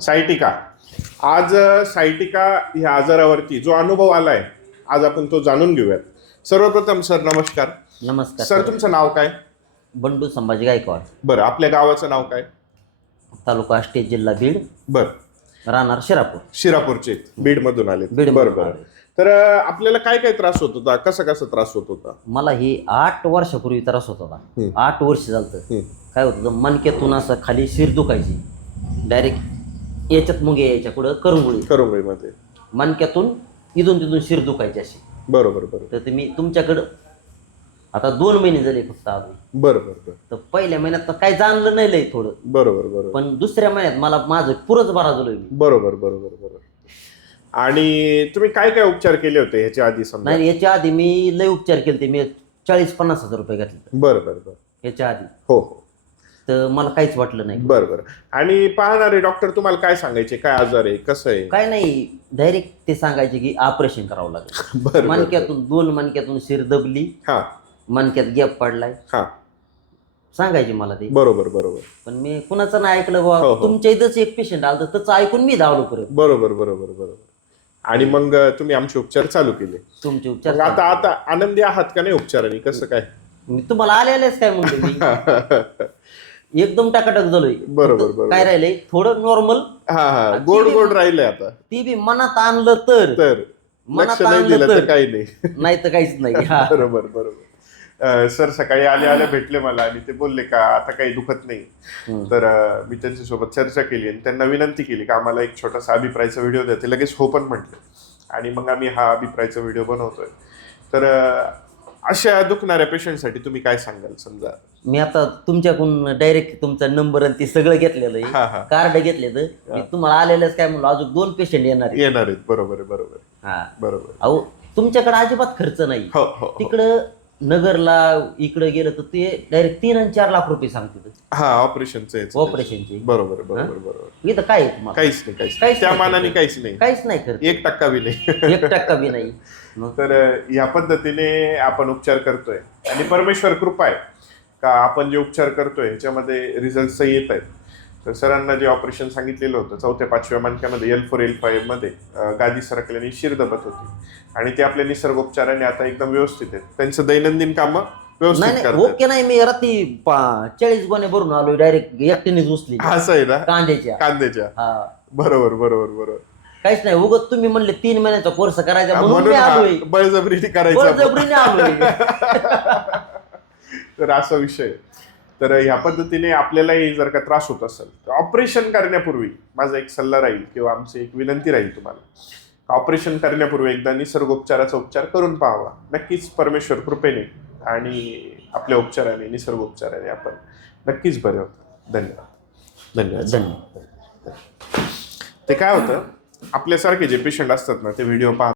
Sciatica. आज sciatica ह्या आजारावरती जो अनुभव आलाय आज आपण तो जाणून घेऊयात. सर्वप्रथम सर नमस्कार. नमस्कार सर तुमचं नाव काय? बंडू संभाजी गायकवाड. बरं, आपल्या गावाचं नाव काय? तालुका आष्टी, जिल्हा बीड, बरं. राहणार शिरापूरचे, बीडमधून आले. बीड बरं बरं. तर आपल्याला काय काय त्रास होत होता, कसा त्रास होत होता? मला ही 8 वर्षापूर्वी त्रास होत होता. 8 वर्ष झालं. काय होत होतं, मनक्यातून असं खाली शिर दुखायची, डायरेक्ट याच्यात मुंगे यायच्या पुढं करंगळीमध्ये मनक्यातून इथून तिथून शिर दुखायची अशी. बरोबर बरोबर. तर मी तुमच्याकडं आता 2 महिने झाले फक्त आलो. बरोबर. तर पहिल्या महिन्यात तर काही जाणलं नाही लय थोडं. बरोबर. पण दुसऱ्या महिन्यात मला माझं पुरंच बरा झालोय. बरोबर. आणि तुम्ही काय काय उपचार केले होते ह्याच्या आधी? समजा नाही, याच्या आधी मी लय उपचार केले. मी 40-50 हजार रुपये घातले. बरं. याच्या आधी हो. तर मला काहीच वाटलं नाही. बरं. आणि पाहणारे डॉक्टर तुम्हाला काय सांगायचे, काय आजार आहे, कसं आहे? काय नाही, डायरेक्ट ते सांगायचे की ऑपरेशन करावं लागेल. मणक्यातून 2 मणक्यातून शिर दबली, मणक्यात गॅप पडलाय, सांगायचे मला ते. बरोबर. पण मी कुणाचं नाही ऐकलं बाबा. तुमच्या इथंच एक पेशंट आलं तर त्याचं ऐकून मी धावलो परत. बरोबर. आणि मग तुम्ही आमचे उपचार चालू केले. तुमचे उपचार आता आनंदी आहात का नाही उपचाराने? कसं काय? मी तुम्हाला आलेलेच काय म्हणतो मी. एकदम टाकाटक झालोय. बरोबर. काय राहिलंय थोडं नॉर्मल. गोड राहिलंय. आता ती बी मनात आणलं तर लक्ष नाही दिलं तर काही नाही तर काहीच नाही. बरोबर. सर सकाळी आले भेटले मला आणि ते बोलले का आता काही दुखत नाही. तर मी त्यांच्यासोबत चर्चा केली आणि त्यांना विनंती केली का आम्हाला एक छोटासा अभिप्रायचा व्हिडिओ द्या. ते लगेच हो पण म्हटले आणि मग आम्ही हा अभिप्रायचा व्हिडिओ बनवतोय. तर अशा दुखणाऱ्या पेशंटसाठी तुम्ही काय सांगाल? समजा मी आता तुमच्याकडून डायरेक्ट तुमचा नंबर आणि ते सगळं घेतलेलं आहे, कार्ड घेतलेलं. मी तुम्हाला आलेलंच काय म्हणलो, अजून 2 पेशंट येणार आहेत. बरोबर. अहो तुमच्याकडे अजिबात खर्च नाही. तिकडं नगरला इकडे गेलं तर ते डायरेक्ट 3 आणि 4 लाख रुपये सांगते. ऑपरेशनचे. बरोबर. इथं काय आहे तुम्हाला? काहीच नाही. त्या मानाने काहीच नाही खर्च. 1% बी नाही. 1% बी नाही. तर या पद्धतीने आपण उपचार करतोय आणि परमेश्वर कृपा आहे का आपण जे उपचार करतोय ह्याच्यामध्ये रिझल्ट येत आहेत. तर सरांना जे ऑपरेशन सांगितलेलं होतं 4थ्या-5व्या मणक्यामध्ये L4 L5 मध्ये गादी सरकल्याने शिर दबत होती आणि ते आपल्या निसर्गोपचाराने आता एकदम व्यवस्थित आहेत. त्यांचं दैनंदिन काम व्यवस्थित करतात. ओके. नाही, मी रात्री 40 गोणे भरून आलो, डायरेक्ट एकटीनेच उचली. असं आहे ना? कांद्याच्या. बरोबर. काहीच नाही, उगत तुम्ही म्हणले 3 महिन्याचा कोर्स करायचा म्हणून मी आलोय. बळजबरीने करायचं. आलोय. तर असा विषय. तर ह्या पद्धतीने आपल्यालाही जर का त्रास होत असेल तर ऑपरेशन करण्यापूर्वी माझा एक सल्ला राहील किंवा आमची एक विनंती राहील तुम्हाला, ऑपरेशन करण्यापूर्वी एकदा निसर्गोपचाराचा उपचार करून पाहावा. नक्कीच परमेश्वर कृपेने आणि आपल्या उपचाराने, निसर्गोपचाराने आपण नक्कीच बरे होतो. धन्यवाद. ते काय होतं, आपल्यासारखे जे पेशंट असतात ना ते व्हिडिओ पाहतात.